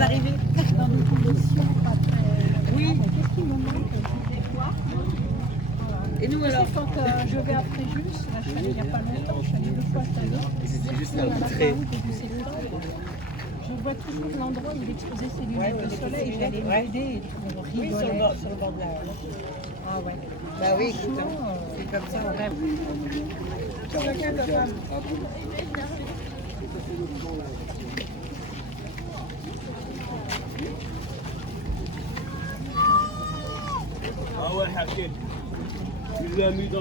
d'arriver. Dans des conditions pas très... Oui. Qu'est-ce qui me manque des fois? Et nous alors? Quand je vais à Fréjus, là, je suis allée il n'y a pas longtemps, je suis allée 2 fois cette année. C'était juste À un la fin trait. août, début septembre. Je vois toujours l'endroit où il exposait ses lunettes de soleil. J'allais l'aider et tout. On Oui, rigolait. sur le bord de la... Ah ouais. Bah oui, écoute, Franchement, c'est comme ça, on rêve. Ah ouais, Hakim. Il l'a mis dans...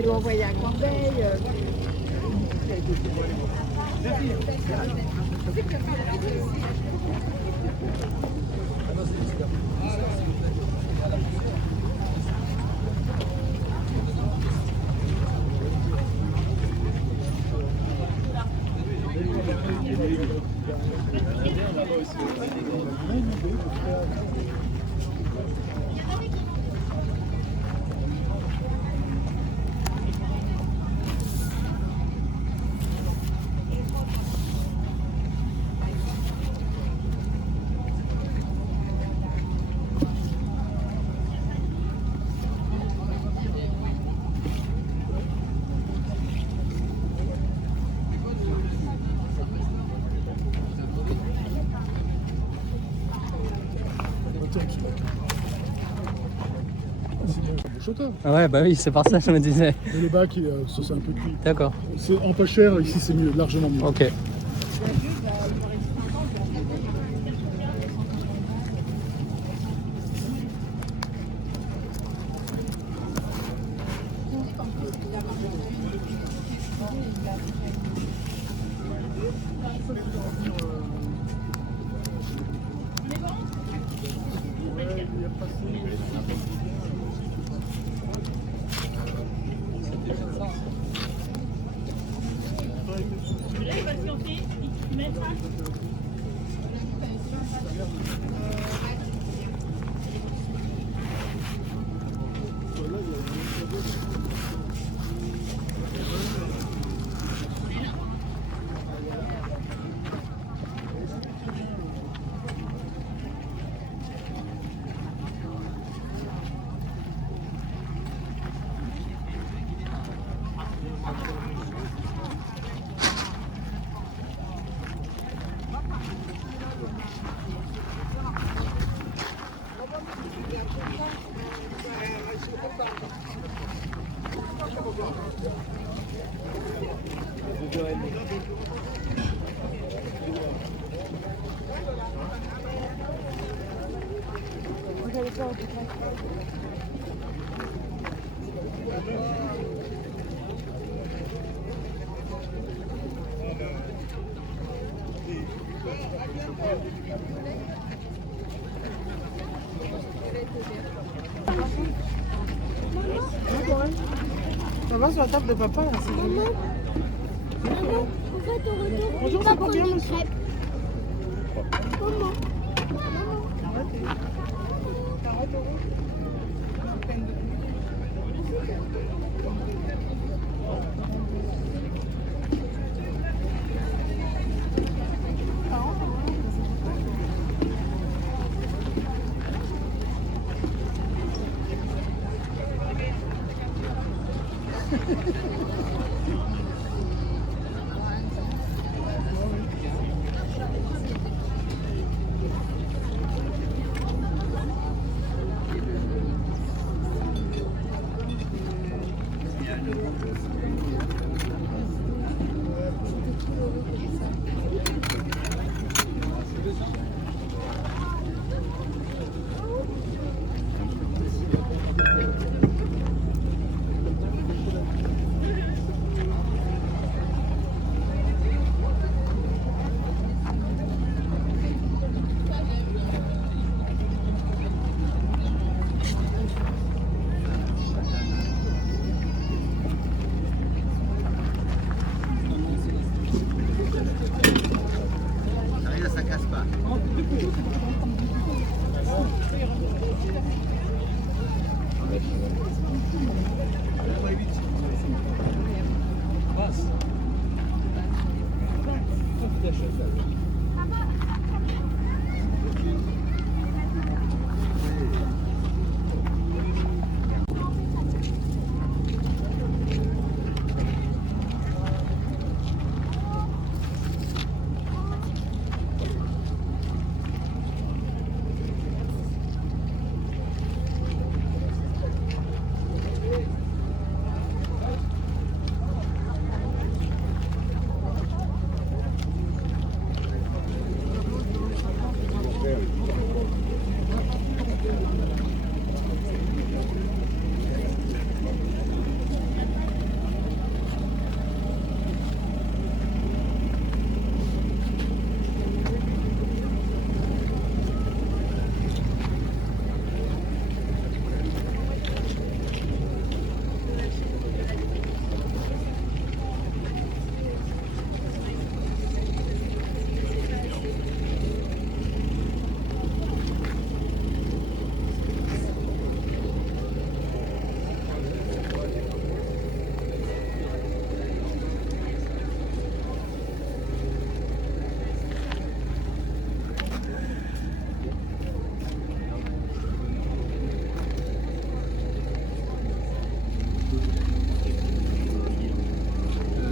ils l'ont envoyé à Corbeil. Chauffeur. Ah ouais, bah oui, c'est par ça que je me disais. Mais le bac, ça c'est un peu cuit. D'accord. C'est en pas cher, ici c'est mieux, largement mieux. Ok. On va sur la table de papa là, c'est joli. Maman, en fait, au retour, Bonjour, on ça va va prendre bien, des monsieur? crêpes. Maman.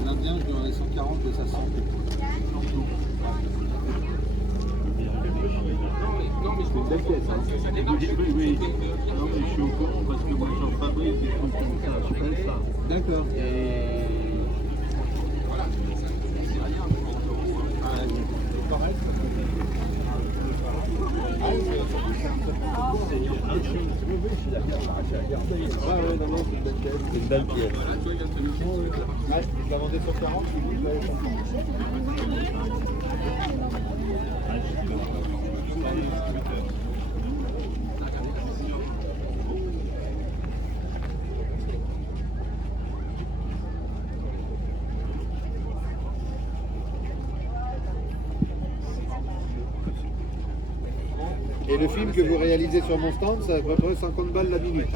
L'Indien, je donnerais 140 de sa santé. C'est une belle pièce, hein. Oui, oui. Non, mais je suis au courant parce que moi j'en fabrique des trucs comme ça, je fais ça. D'accord. Et... Voilà. C'est rien. Ah, c'est correct. C'est une belle pièce. Ouais, je la vendais sur 40, je lui dis, et le film que vous réalisez sur mon stand, ça va coûter 50 balles la minute.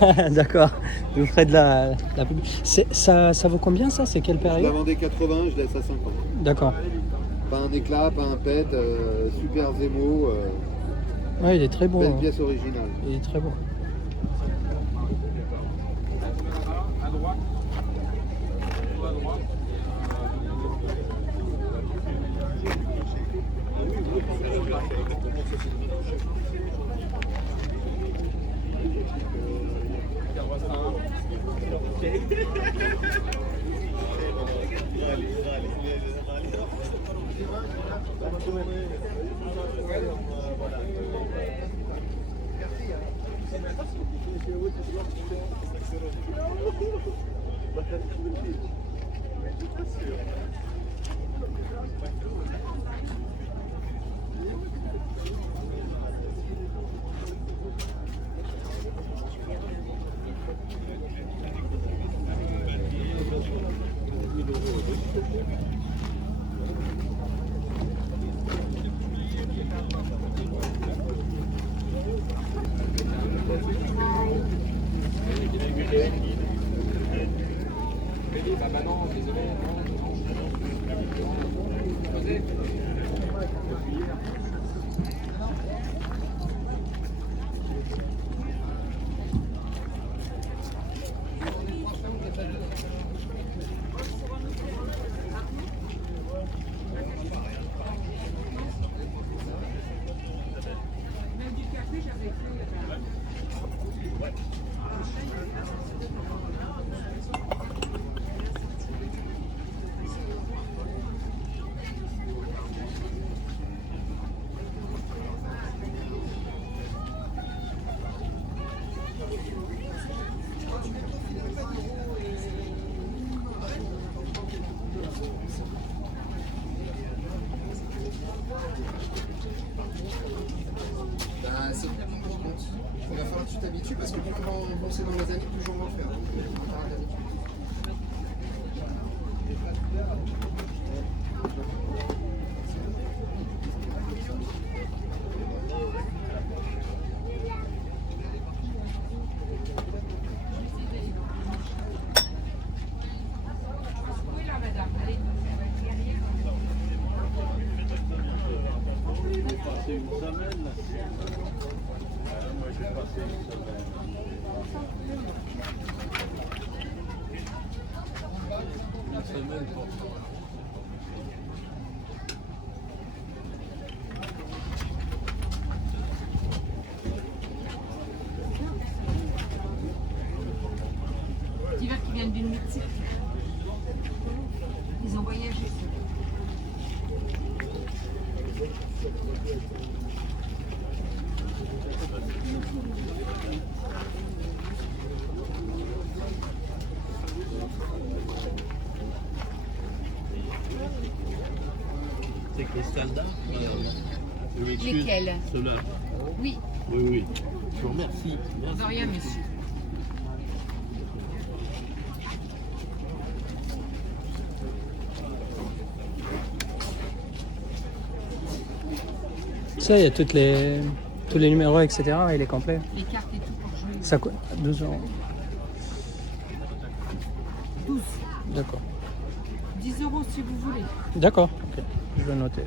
Hein. D'accord, vous ferez de la pub. Ça vaut combien ça? C'est quelle Je la période? vendais 80, je laisse à 50. D'accord. Pas un éclat, pas un pet, super Zemo, Ouais, il est très beau. belle Hein. pièce originale. Il est très beau. C'est une grosse compte. Il va falloir que tu t'habitues parce que plus on va rembourser dans les années, plus on va en faire. passer une semaine là-dessus. Moi, j'ai passé une semaine. Une semaine pour ça. Divers qui viennent d'une Mexique. Ils ont voyagé. C'est Cristal d'Art. Lesquels? Ceux-là. Oui, Oui, oui. Je vous remercie. Merci. de rien, monsieur. Ça, il y a tous les numéros, etc. Il est complet. Les cartes et tout pour jouer. Ça coûte 12 euros. 12. D'accord. 10 euros si vous voulez. D'accord, ok. Je vais noter.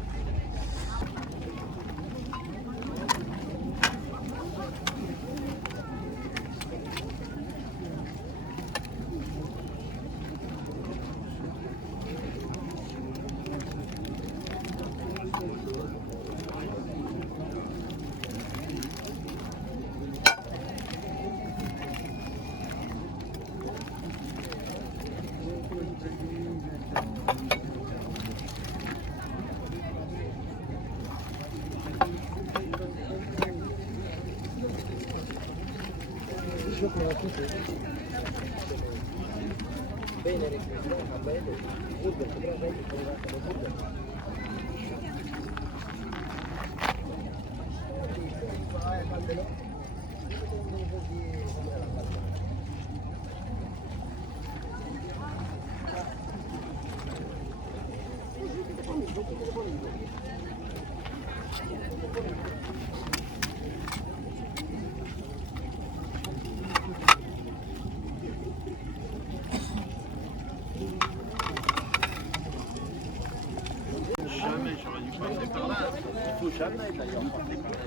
Jamais j'aurais dû passer par là. Il faut jamais d'ailleurs passer par là.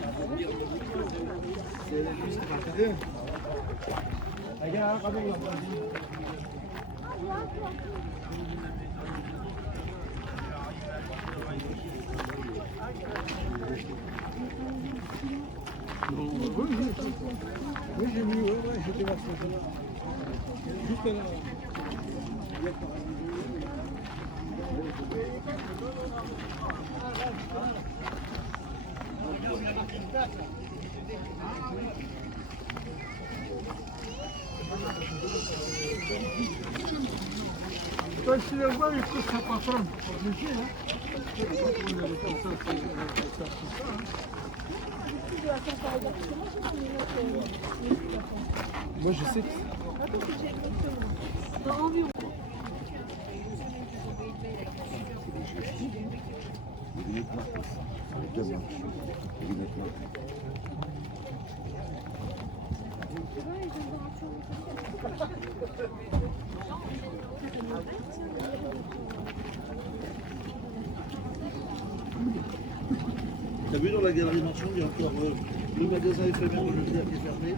C'est la musique partenaire. Oui, j'ai mis, j'étais là. Juste là. Si le voit, il faut que ça passe pour léger. Moi, je sais que... T'as vu dans la galerie marchande, il y a encore le magasin éphémère de Leclerc qui est fermé.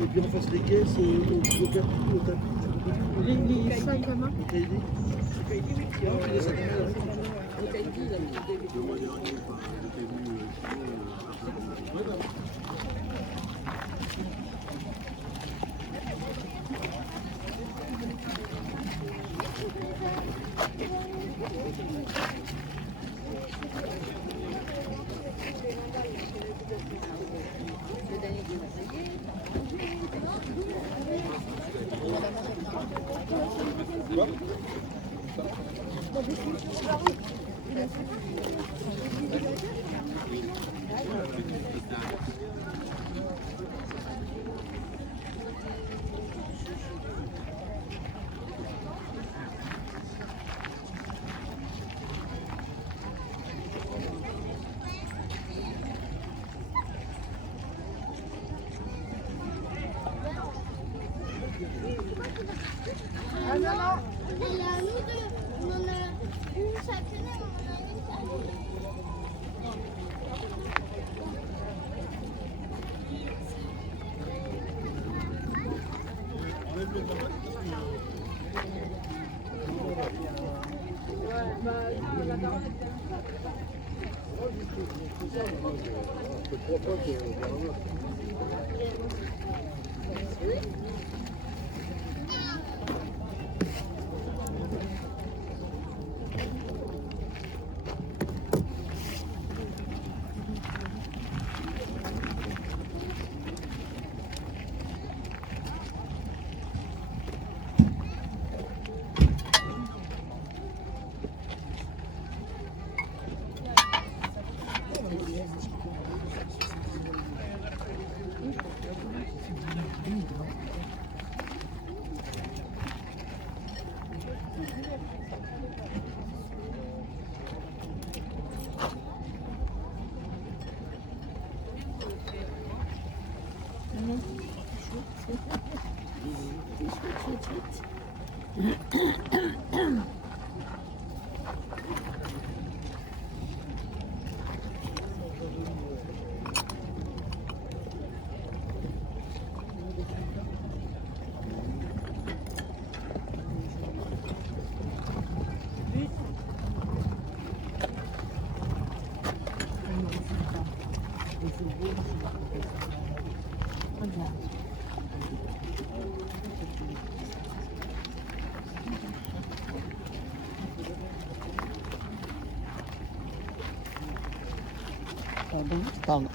Et puis en face des caisses, au tapis. Les sacs à main. Le Kaidi. Ah, les sacs à main. Ah non, non. Il y a nous deux. On en a une chacune et on en a une chacune. Pardon.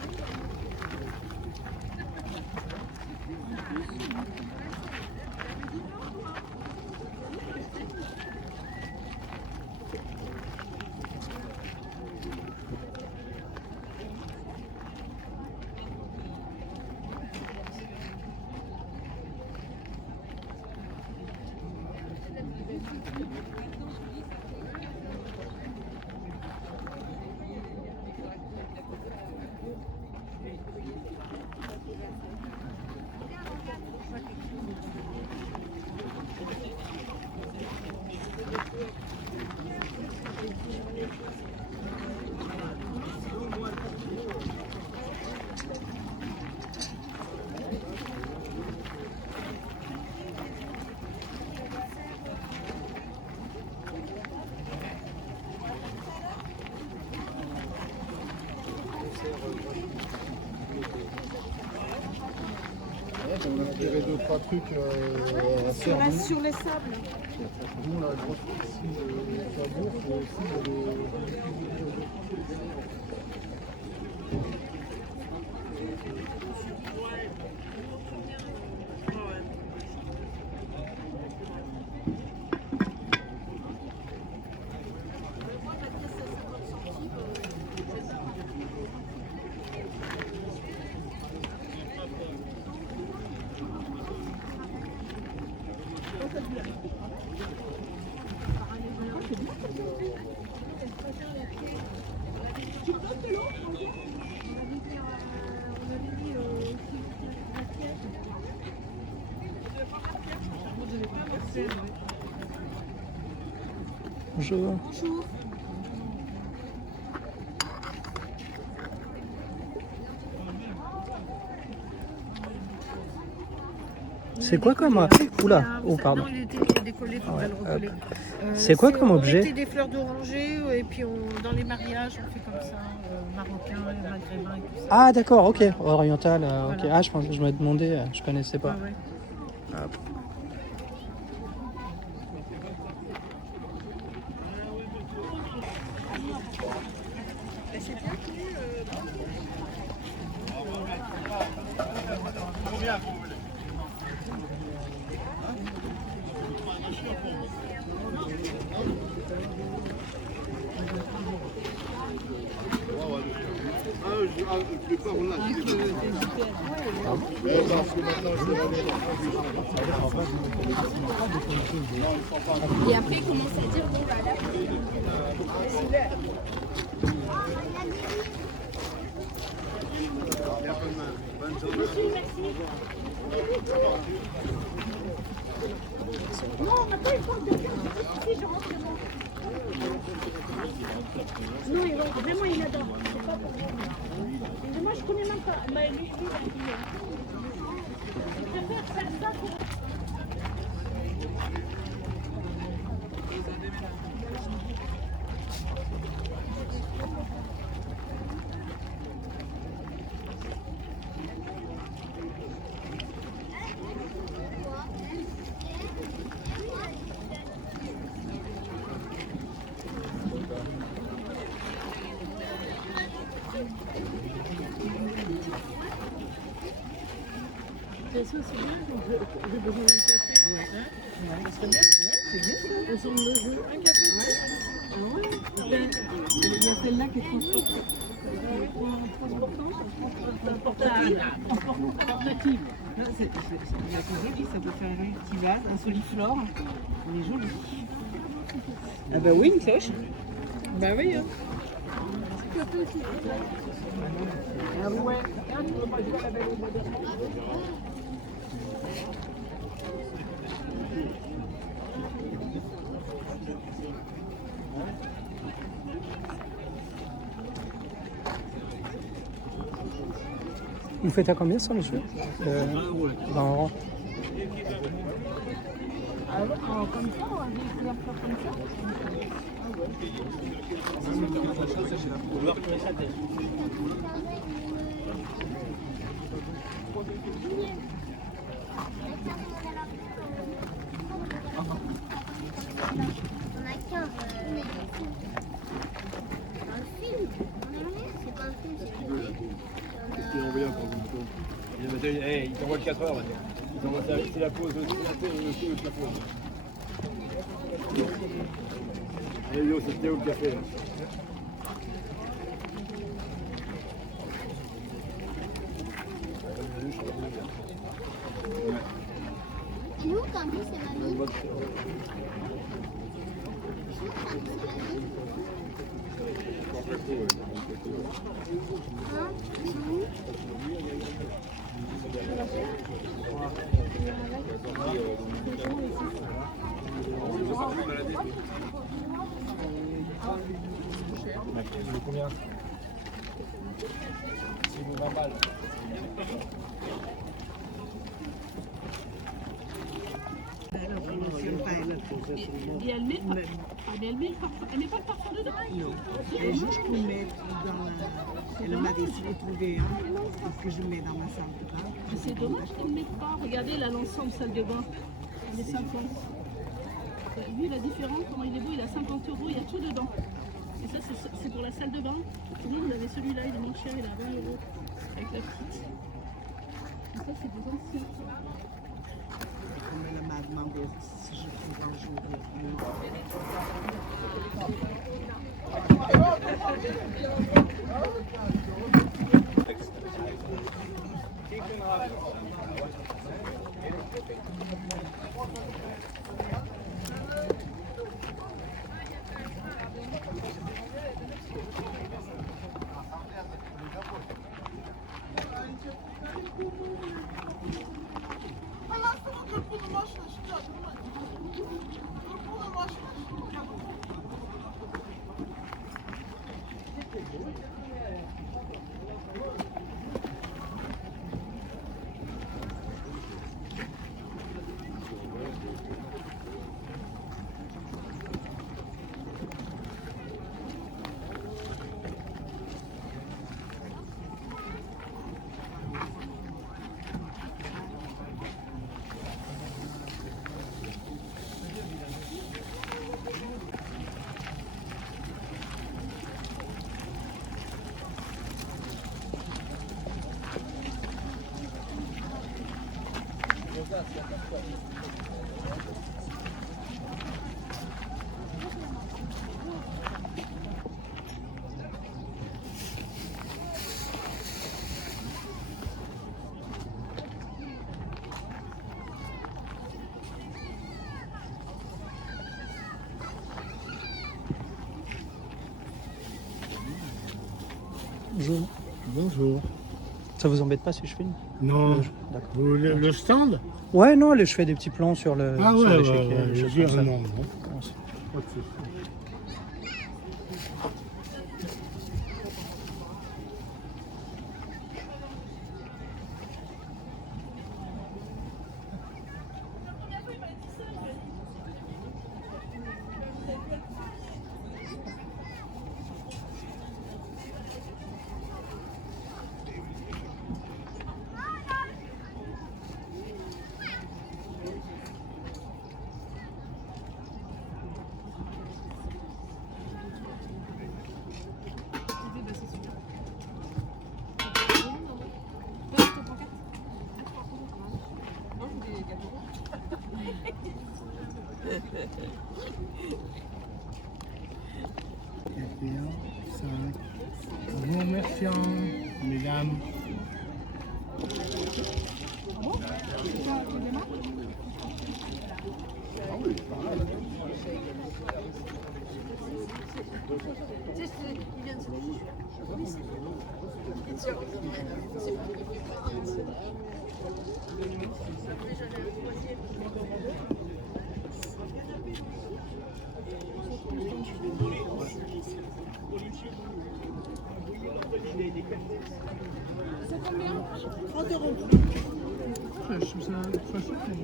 On a repéré 2-3 trucs assez ardus. Sur les sables. Nous, la grosse partie de Sabour, c'est aussi des... Bonjour. C'est quoi comme... Oula, oh pardon. Non, il était décollé, il faudrait le recoller. C'est quoi comme objet? On mettait des fleurs d'oranger et puis dans les mariages, on fait comme ça, marocain, maghrébin et tout ça. Ah d'accord, ok, oriental, ok. Voilà. Ah je me demandais, je connaissais pas. Ouais, ouais. Hop. Et après, il commence à dire bon, bah là. Non, on n'a pas eu le temps de faire. Si, je rentre dedans. Non, vraiment, il adore. C'est pas pour moi. Et moi, je connais même pas. Mais lui, il a dit. Je préfère faire ça pour. C'est ça, c'est bien. J'ai besoin d'un café. Ouais. C'est bien. Ouais, c'est bien. On s'en veut un café. Ah ouais. Ben, il y a celle-là qui est transportable. Portative. C'est joli, ça peut faire un petit vase, un soliflore. On est joli. Ah bah oui, une cloche. Bah oui. Hein. Ah ouais. Vous faites à combien ça, monsieur 20 euros. Comme ça, des couleurs comme ça. On a 15. Un film. C'est pas un film, c'est un Je t'ai envoyé un pour il t'envoie le 4 heures, on va dire. C'est la pause, le film, la pause. Allez, Yo, c'est Théo le café. Là. Et nous, quand dit c'est la nuit. Combien? C'est 20 balles. Et elle met pas le parfum dedans. Et juste pour mettre dans elle m'a décidé de trouver un que je mets dans ma salle de bain. C'est dommage qu'elle ne mette pas. Regardez là l'ensemble salle de bain. Il est 50. Vu la différence, comment il est beau, il a 50 €, il y a tout dedans. Et ça c'est pour la salle de bain. Sinon vous avez celui-là, il est moins cher, il a 20 € avec la petite. Et ça c'est des anciens. Elle m'a demandé si je pouvais en jouer. Bonjour. Bonjour. Ça vous embête pas si je filme? Non. D'accord. Le stand? Ouais, non, je fais des petits plans sur le. Ah sur ouais, l'échiquier, ouais, des je choses dis comme ça. non, non. Non, c'est- Pas de souci. version, mesdames. C'est combien? 30 €. Je trouve ça chouette.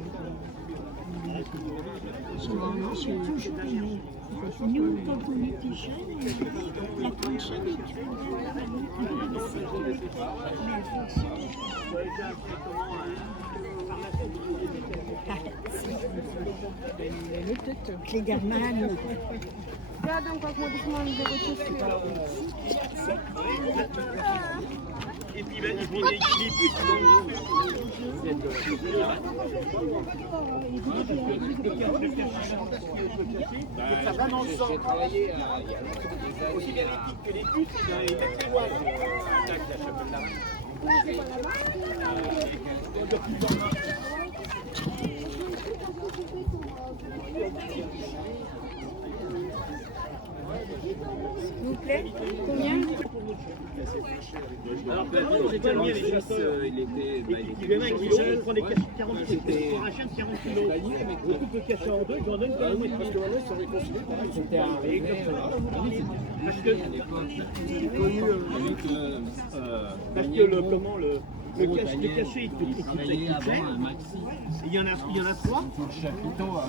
Nous, quand on était jeunes, la grande chaîne est tuée. Cléderman. Regarde encore comment doucement de retour. Et puis, il est plus ça va dans le sang. J'ai travaillé aussi bien les pics que les puces, il y a les lois. S'il vous plaît, combien? Alors, c'est pas le mien, les chasseurs. Il était. Il venait avec je prends des cachets de 40 kg. Pour un chien de 40 kg. Je coupe le cachet en deux, j'en donne 40 kg. Parce que maintenant, ils sont réconciliés. C'était arrivé. Parce que. Parce que le. Comment le. Le cachet, il te il y en a 3.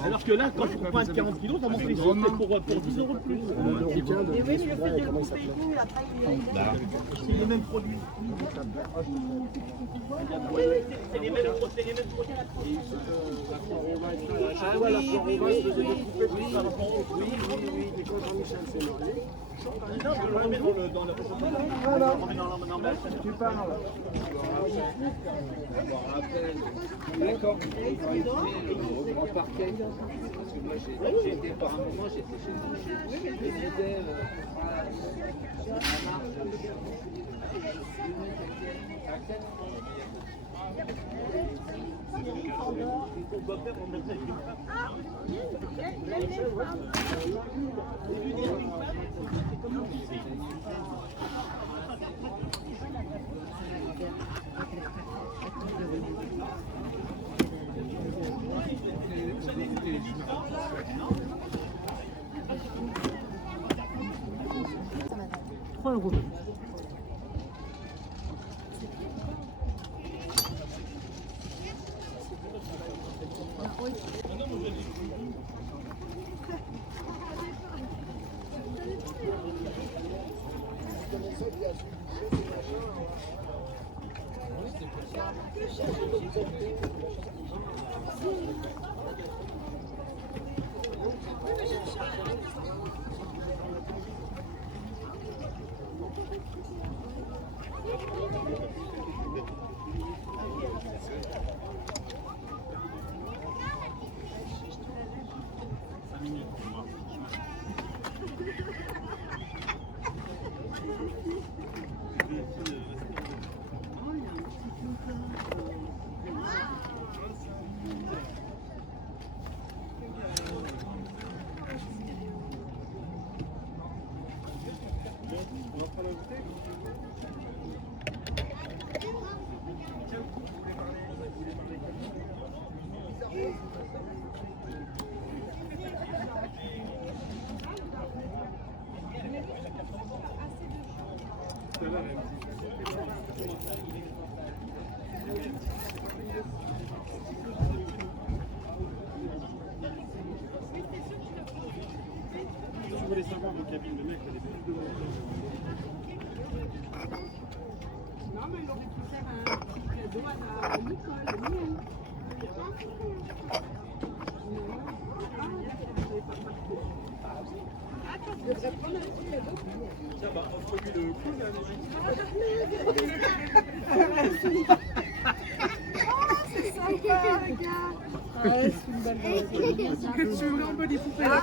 Alors que là, quand je prends un de 40 kg, ça monte les chiffres pour 10 € de plus. C'est les mêmes produits. Oui, c'est les mêmes produits. Ah ouais, la Florova se faisait découper plus par rapport au prix. Oui, et quand Jean-Michel s'est marié. Non, je le remets dans le. Tu parles. D'accord. Au parquet, parce que moi j'étais par un moment, j'étais chez vous. Je disais, €3.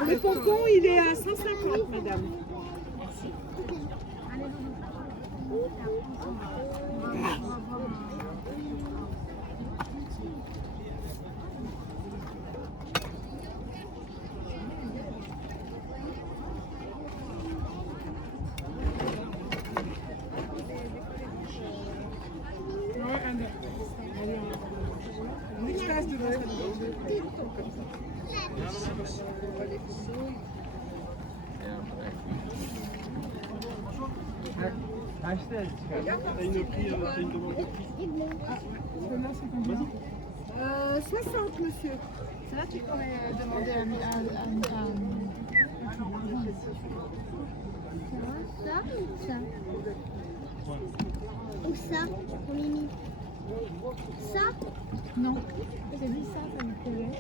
Le pompon, il est à 150, madame. Une expérience de Noël. T'as une prix, t'as une demande de prix. Celle-là, c'est combien 60, monsieur. C'est là tu pourrais demander à ça ou ça? Ou ça, pour Mimi? Ça? Non. J'ai dit ça, ça me plairait.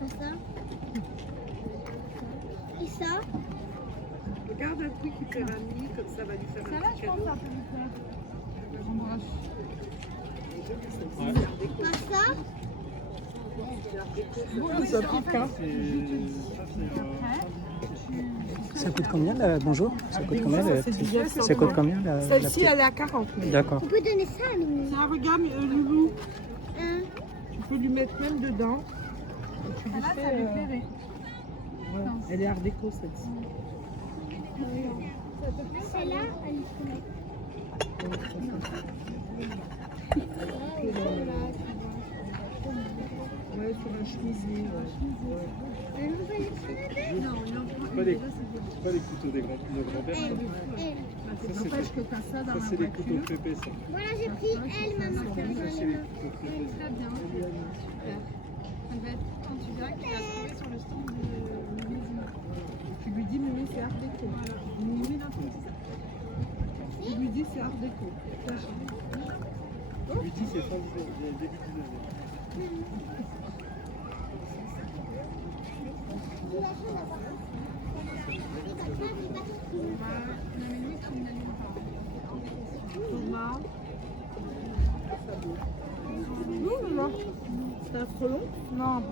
Ça. Ça? Et ça? Regarde un truc qui plaira à Mimi, comme ça va lui faire un petit cadeau. Ça peut lui plaire. Pas ça? Ça pique, hein. Ça coûte combien bonjour? Ça coûte combien Ça coûte combien Celle-ci, elle est à 40 000. D'accord. On peut donner ça à Mimi. Ça, regarde, Loulou. Hein? Tu peux lui mettre même dedans. Et tu lui fais, Ça lui plairait. ouais. Elle est art déco, celle-ci. Celle-là, elle lui plairait. Ouais, sur un chemisier. Ouais. La nouvelle Pas les couteaux des grands-pères. Ça, c'est les couteaux crêpés, ça. Voilà, j'ai pris elle, maman. Ça, c'est les couteaux crêpés. Très bien, super. Elle va être contente, tu verras qu'elle a trouvé sur le stand de Mimi. Tu lui dis, Mimi, c'est art déco. Mimi, tu lui dis, c'est art déco. Je lui dis, c'est fin du début du 19e. Non, non. C'est un frelon? Non.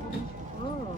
Oh.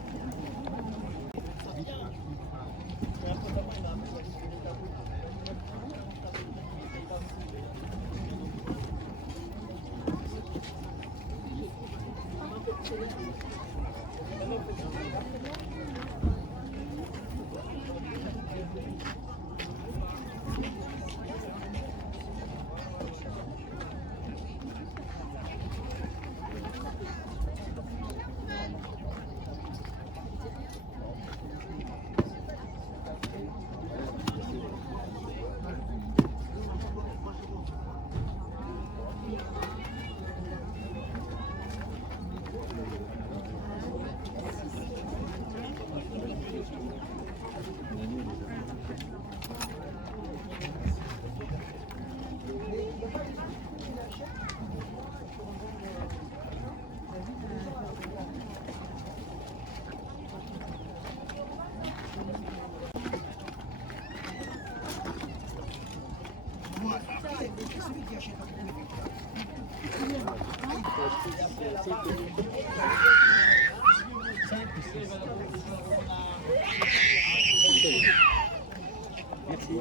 Merci.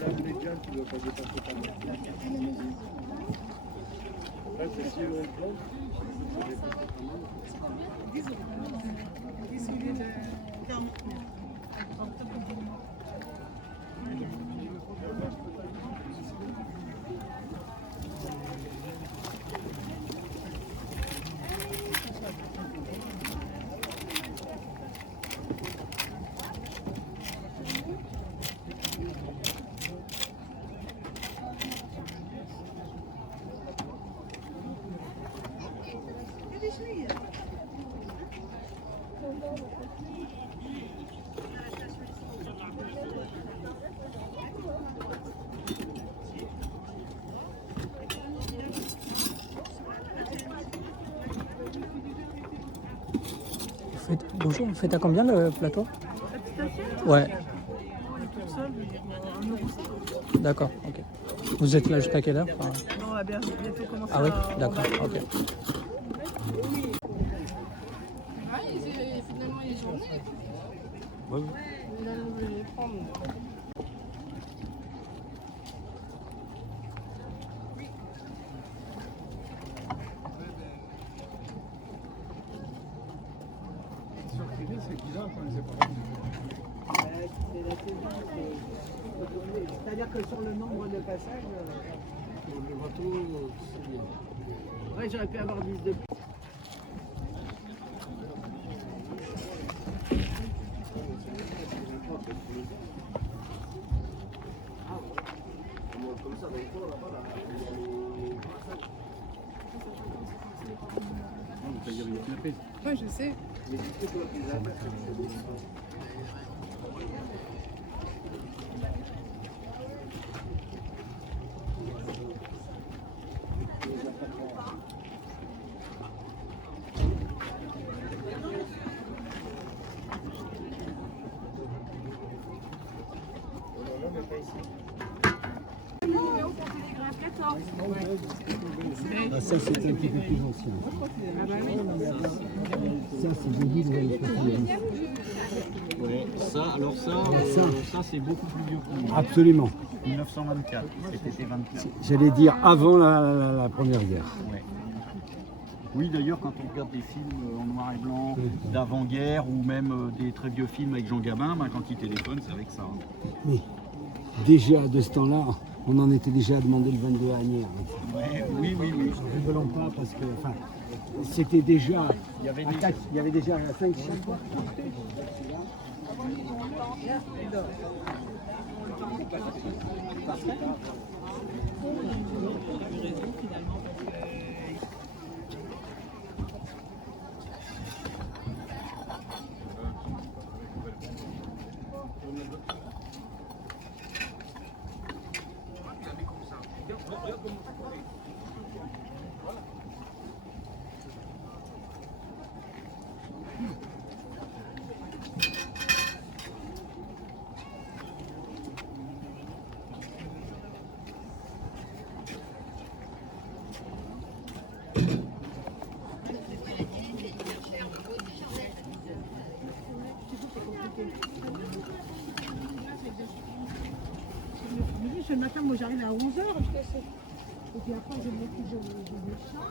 La médiane qui ne doit pas dépasser pas mal. Là, c'est si elle est blanche, ça dépasse pas mal. Bonjour, vous faites à combien le plateau? Ouais. D'accord, ok. Vous êtes là jusqu'à quelle heure? Enfin... Non, on va bientôt commencer. Ah oui, d'accord, ok. Finalement, il Ouais. Là, je vais les prendre. C'est bizarre quand les pas. C'est-à-dire que sur le nombre de passages, Le bateau, c'est bien. ouais, j'aurais pu avoir 10 de plus. Ouais, je sais. Ah, ça, c'est un petit peu plus ancien. Ça, c'est des livres. Ouais, ça, alors ça c'est beaucoup plus vieux que nous. Absolument. 1924, c'était été 24. J'allais dire avant la Première Guerre. Ouais. Oui, d'ailleurs, quand on regarde des films en noir et blanc d'avant-guerre ou même des très vieux films avec Jean Gabin, ben, quand il téléphone, c'est avec ça. Mais déjà, de ce temps-là, on en était déjà à demander le 22 année. Ouais, oui, oui, oui. Ne rigolons pas parce que c'était déjà. Il y avait il y avait déjà 5 chaque. Le matin, moi j'arrive à 11h. Et puis après, je m'occupe de chat.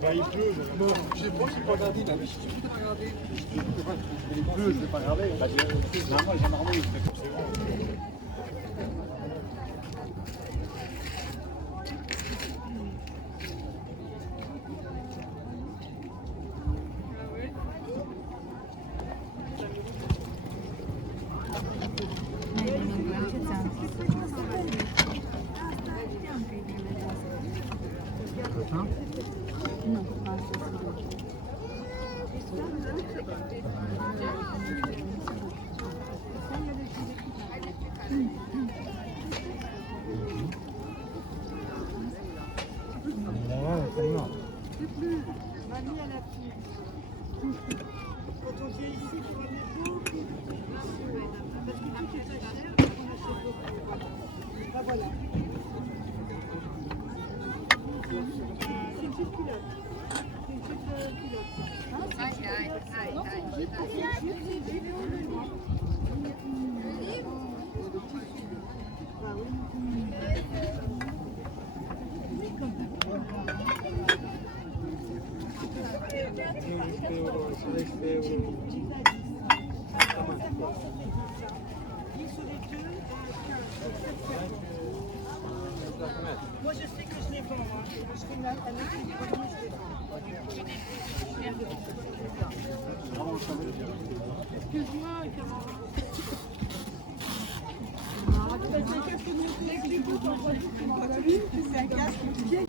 Bah, il pleut, non, je sais pas, je pas regardé, là, mais si tu peux regarder, il pleut, je vais pas regarder. Moi, j'ai marmé, il fait comme c'est bon. Moi, je sais que je les vends, hein, parce que la notice du produit, je les vends. Excuse-moi, c'est un casque de c'est un casque vieil.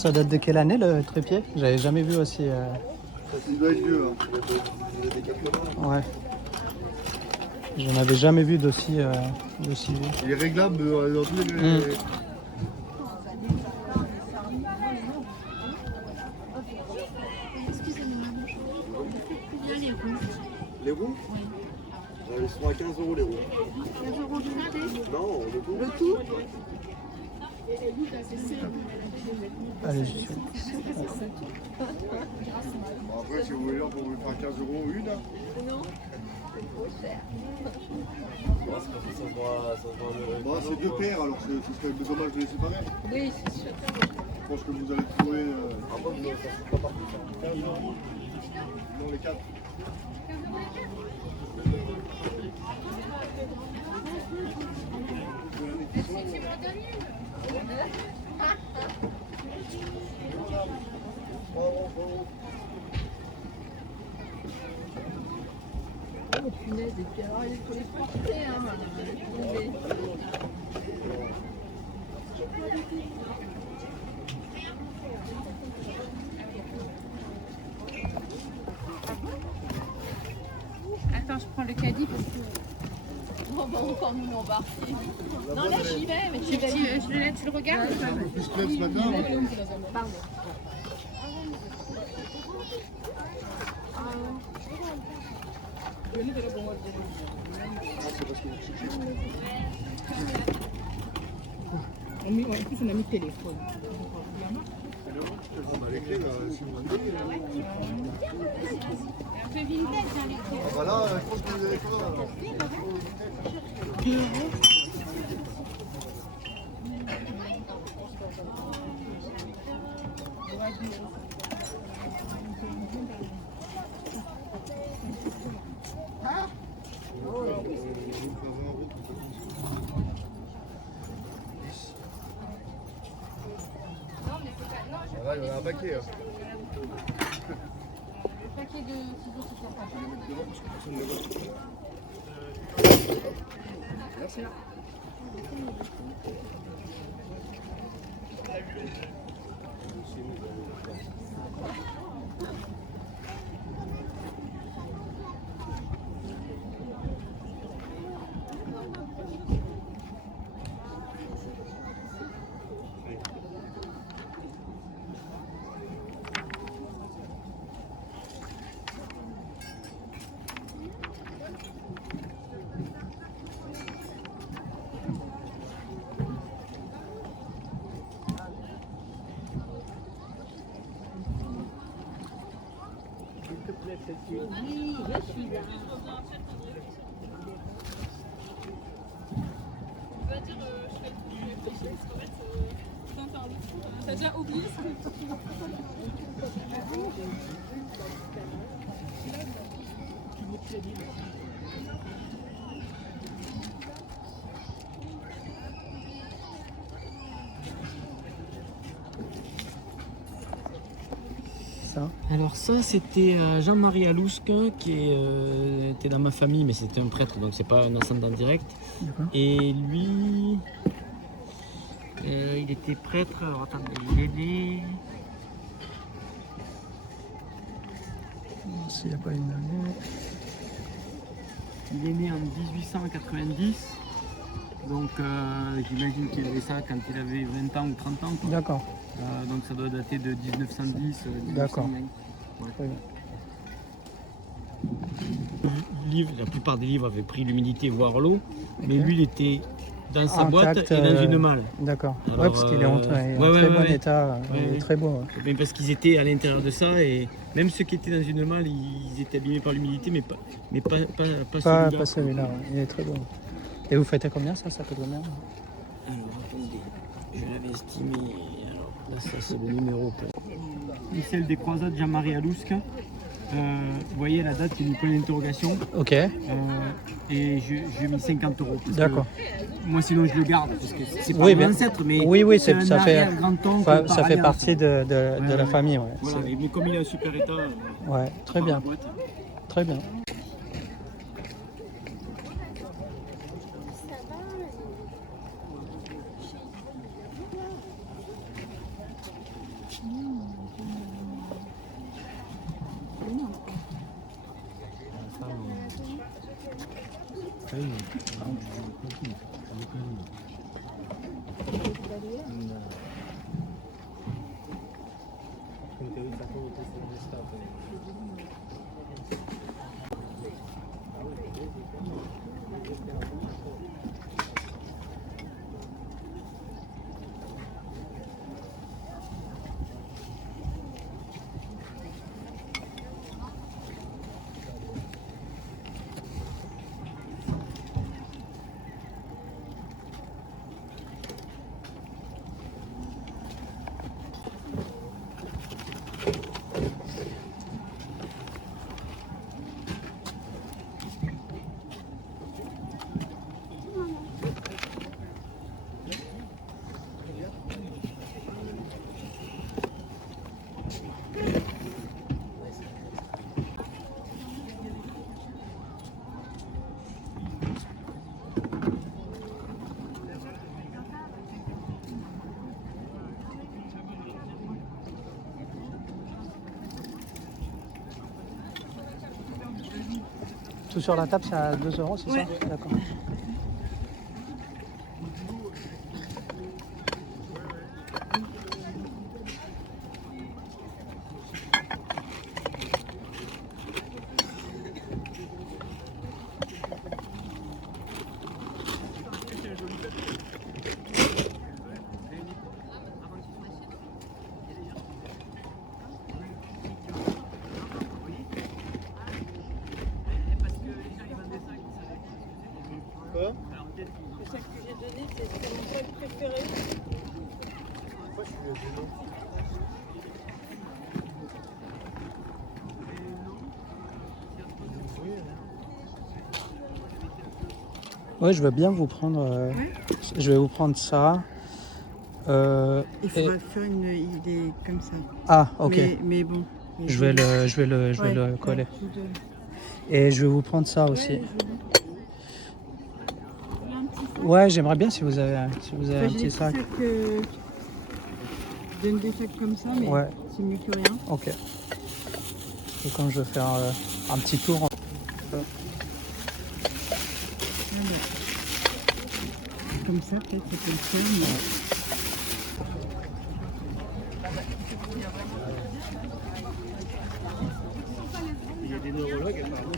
Ça date de quelle année le trépied? J'avais jamais vu aussi. Il doit être vieux. Hein. Ouais. J'en avais jamais vu d'aussi vieux. Il est réglable dans tous les. Les roues? Oui. Ils sont à 15 € les roues. 15 € du côté? Non, le tout. Le tout? Allez, j'y suis. Bon, après, si vous voulez, on peut vous faire 15 € une. Non. Bon, c'est deux paires, alors ce serait dommage de les séparer. Oui, c'est sûr. Je pense que vous allez trouver. Après, vous ça ne pas partout. 15 €. Non, les 4. Oh punaise, et puis alors il faut les porter, hein. Attends, je prends le caddie parce que... On va encore nous embarquer. Non, là j'y vais, mais tu le regardes? Plus club ce matin. Pardon. En plus, on a mis le téléphone. Les clés, là, si vous voulez. Un peu vintage, hein, les clés. Ah bah là, je pense que vous avez quoi là? 2 €. Là, il y en a un paquet. Hein. Paquet de ciseaux qui sont pas. Merci. Oui, je suis là. T'as déjà oublié ça? Alors ça c'était Jean-Marie Alouske qui était dans ma famille, mais c'était un prêtre, donc c'est pas un ascendant direct. Et lui, il était prêtre, alors attendez, il est né... S'il n'y a pas une année... Il est né en 1890, donc j'imagine qu'il avait ça quand il avait 20 ans ou 30 ans. D'accord. Donc ça doit dater de 1910. D'accord. Ouais. La plupart des livres avaient pris l'humidité, voire l'eau, mais lui il était dans sa boîte et dans une malle. D'accord. Ouais, parce qu'il est en très bon état, il est très beau. Ouais. Mais parce qu'ils étaient à l'intérieur de ça, et même ceux qui étaient dans une malle, ils étaient abîmés par l'humidité, mais pas celui-là. Pas celui-là, ouais. Il est très beau. Et vous faites combien ça coûte combien? Alors attendez, je l'avais estimé, alors là ça c'est le numéro. Celle des croisades Jean-Marie Alouske. Vous voyez la date, c'est une point d'interrogation. Ok. Et j'ai mis 50 €. D'accord. Moi sinon je le garde parce que c'est pas mon ancêtre, mais ça fait pareil, partie de la famille. Ouais. Voilà, mais comme il est en super état. Ouais, très bien. Très bien. Tout sur la table, c'est à 2 €, c'est ça? D'accord. Celle que j'ai donnée, c'est mon plat préféré. Ouais, je veux bien vous prendre. Je vais vous prendre ça. Il faudra faire une idée comme ça. Ah, ok. Mais bon. Je vais le coller. Et je vais vous prendre ça aussi. Ouais, j'aimerais bien si vous avez un petit sac. Donne des sacs comme ça, mais c'est mieux que rien. Ok. Et quand je vais faire un petit tour. Comme ça, peut-être ça peut le faire. Il y a des neurologues apparemment.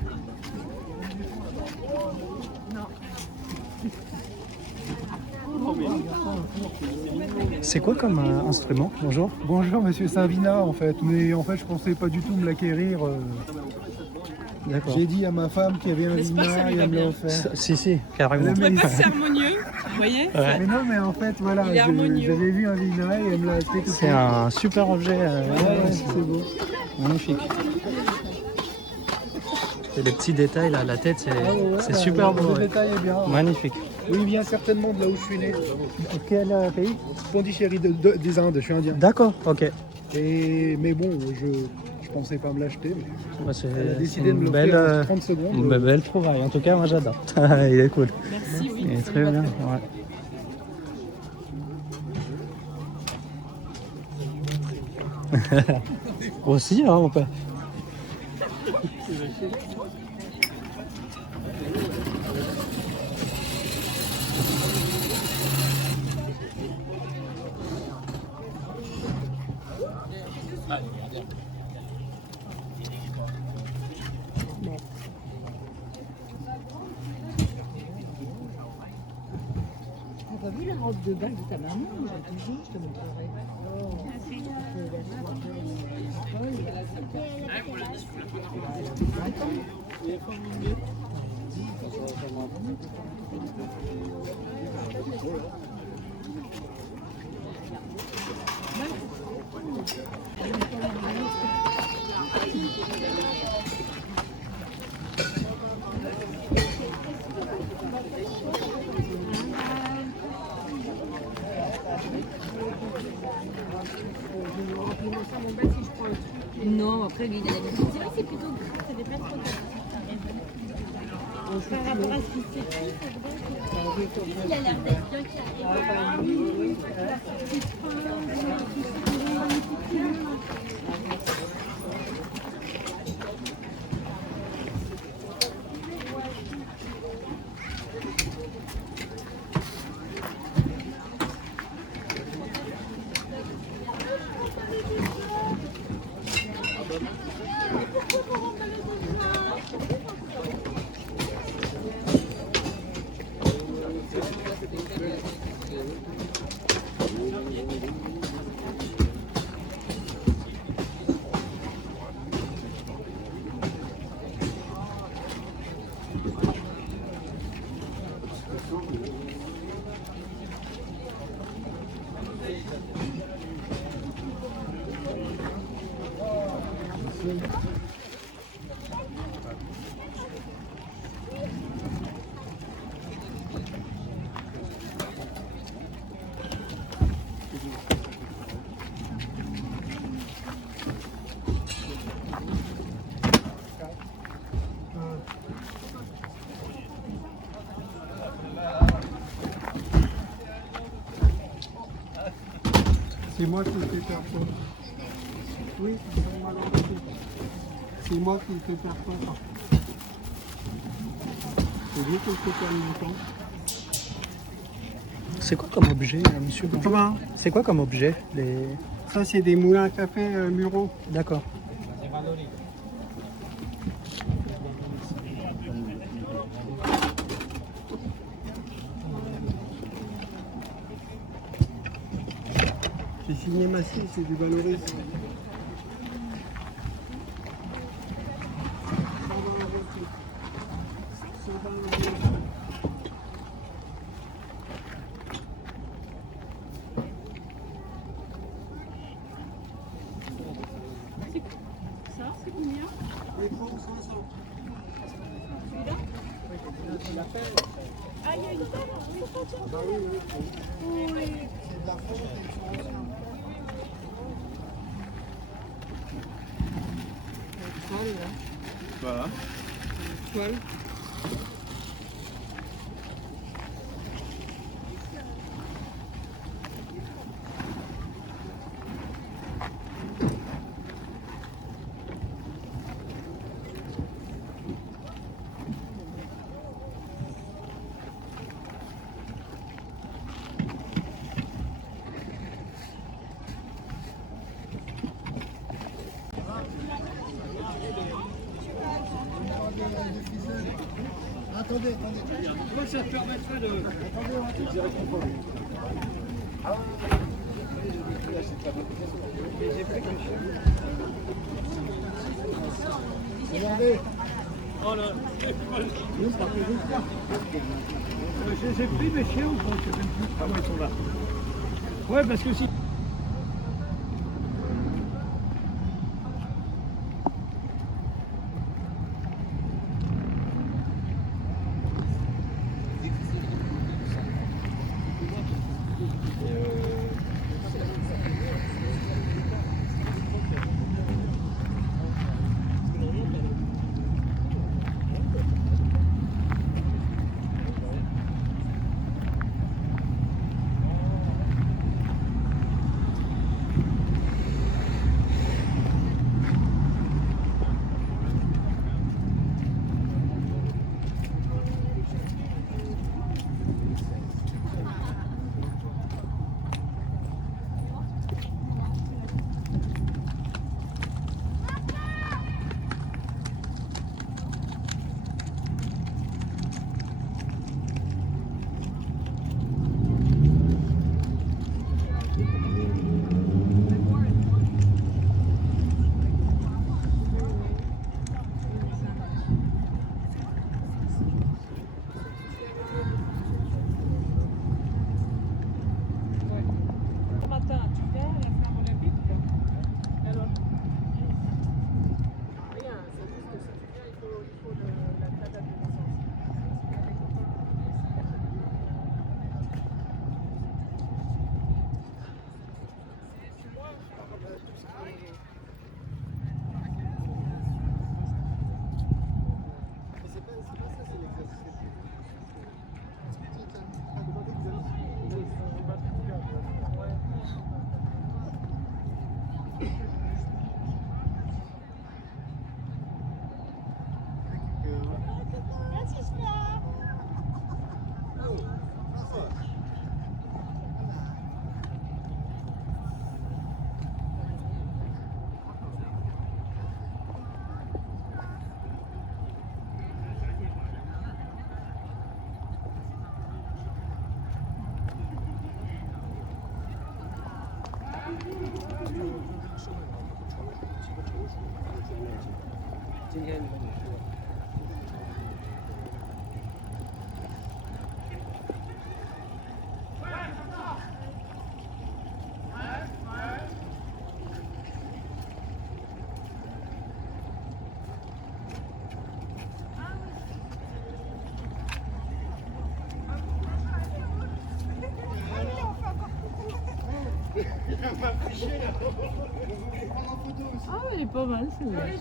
C'est quoi comme instrument? Bonjour. Bonjour monsieur Savina en fait, mais en fait je pensais pas du tout me l'acquérir. D'accord. J'ai dit à ma femme qu'il y avait un vina et elle me l'a offert. Si, carrément. C'est harmonieux, vous voyez? Ouais. Mais non mais en fait voilà, j'avais vu un vina et elle me l'a acheté tout de suite. C'est un super objet. C'est beau. Magnifique. Et les petits détails là, la tête, c'est super beau. Le détail est bien. Magnifique. Oui, il vient certainement de là où je suis né. Quel pays? Pondichéry des Indes, je suis indien. D'accord, ok. Mais bon, je pensais pas me l'acheter. Ouais, c'est Elle a décidé de me une l'offrir en 30 secondes. Une belle trouvaille. En tout cas, moi j'adore. Il est cool. Merci, oui. Il est très bien. Ouais. Aussi, hein, on peut. T'as pas vu la robe de bal de ta maman? Toujours, je te montrerai. Non, après, lui, il a l'habitude. C'est vrai que c'est plutôt gras, ça fait pas trop de... Par rapport à ce qu'il s'est pris, c'est vrai que... Il a l'air d'être bien carré. C'est moi qui le fais faire peur. Oui, c'est moi qui le fais faire peur. C'est lui qui le fait faire longtemps. C'est quoi comme objet, monsieur? Comment? C'est quoi comme objet Ça, c'est des moulins à café Muraux. D'accord. C'est signé Massy, c'est du Valoris. Ça, c'est combien? Celui-là? Ah, il y a une table. Bah oui, oui. C'est de la fonte et du Voilà. Toile. Attendez. Moi, ça permettrait de... Attendez, on va directement pour lui. Regardez. Oh là, Oui, ça fait juste ça. j'ai pris mes chiens ou pas? Je sais même plus. Ah ouais, ils sont là. Ouais, parce que si... Ah, elle est pas mal, c'est vrai.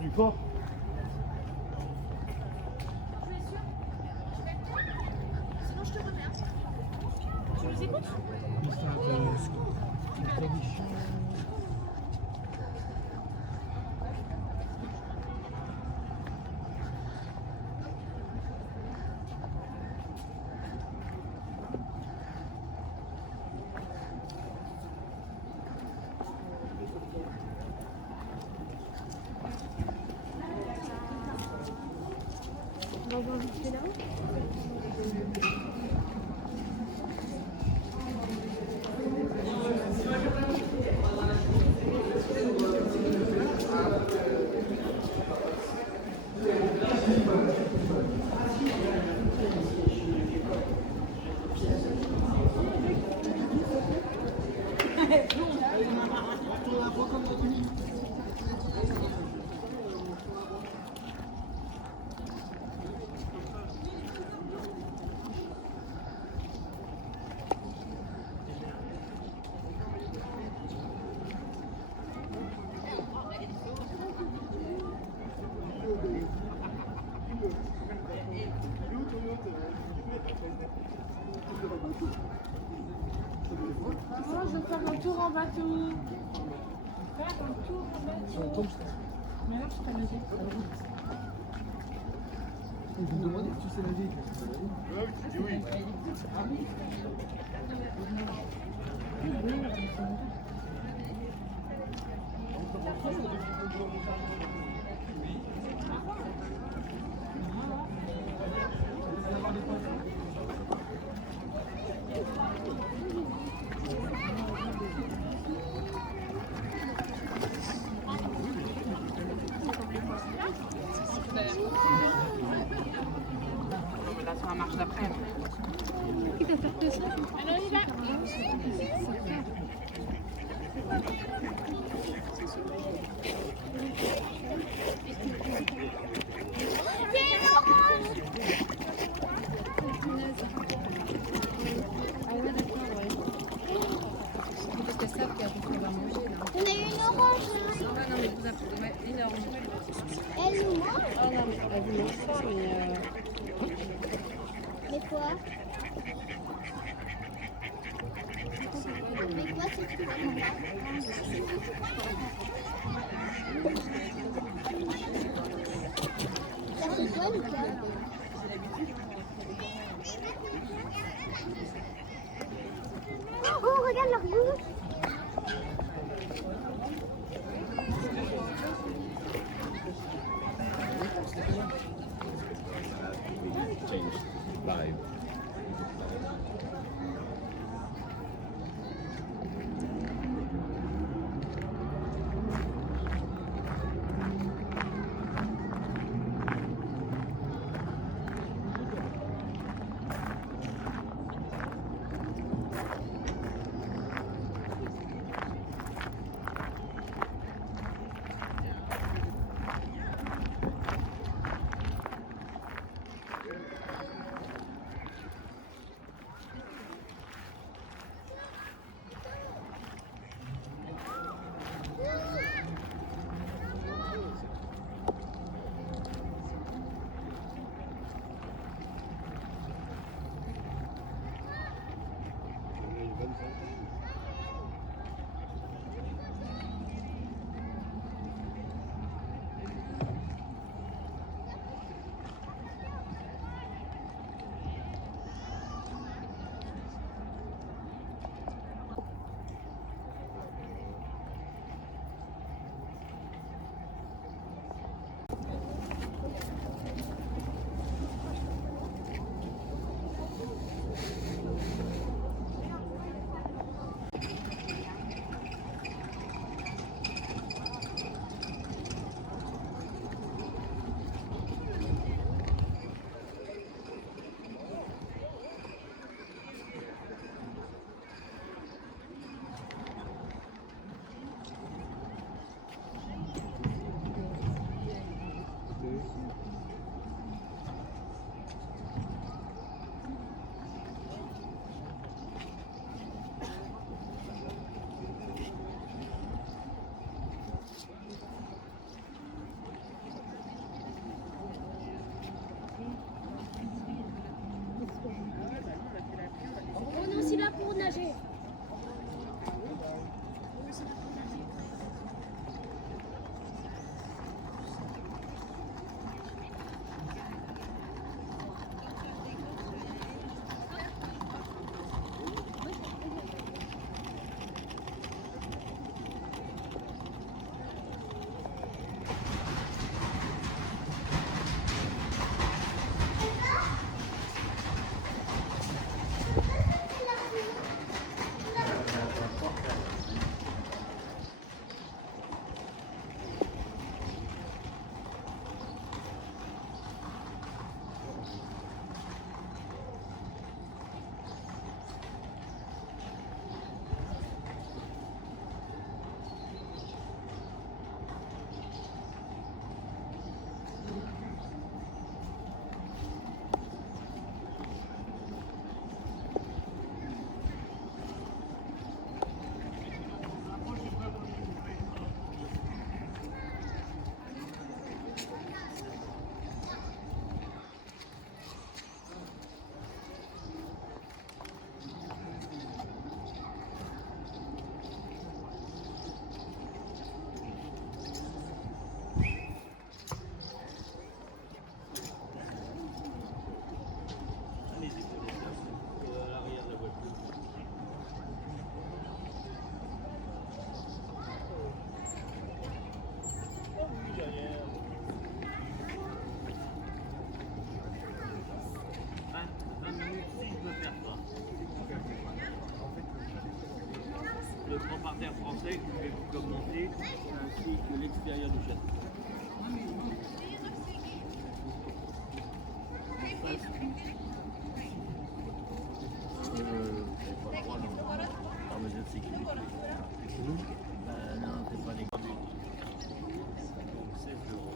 Du fort. Sinon, je te remercie. Tu nous écoutes? On va voir vite fait là-haut. Maman, je vais faire un tour en bateau. Faire un tour en bateau. Mais non, je t'ai nagé. Je me demandais si tu sais nager. Tu dis oui. Ah oui. Sur la marche d'après. Qui t'a fait ça? Alors, il va. Ah ouais, d'accord, ouais. C'était ça qui a beaucoup à manger là. On a une orange. Ah non, mais vous avez ouais, énorme. Elle nous mange. Ah non, mais elle vous mange pas, mais Mais quoi? Mais quoi, c'est que ça rigole ou quoi? Oh, regarde leur goût! Live. nager. Le grand parterre français que je vais vous commenter, ainsi que l'extérieur du château. Pas droit, non. Par mesure de sécurité. Non, c'est pas des grands buts. 16 euros.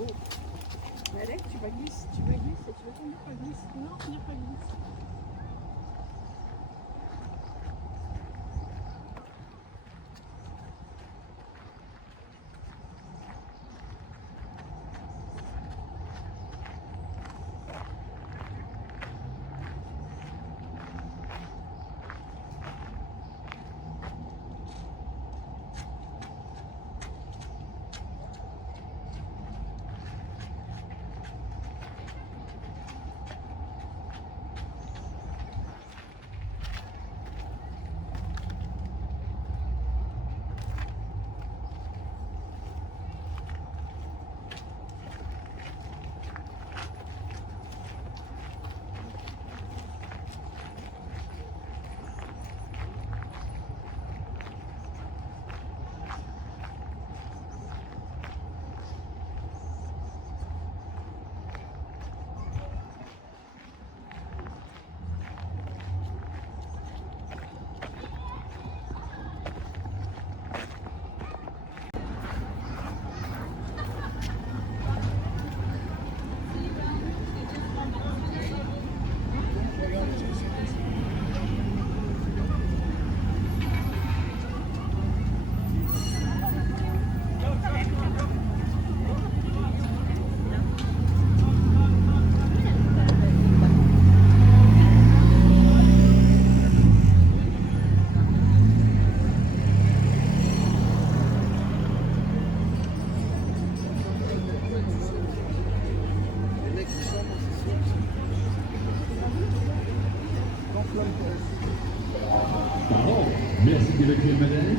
Alex, tu vas glisser, tu vas finir par glisser. Non, finir par glisser. Merci d'évacuer le manège.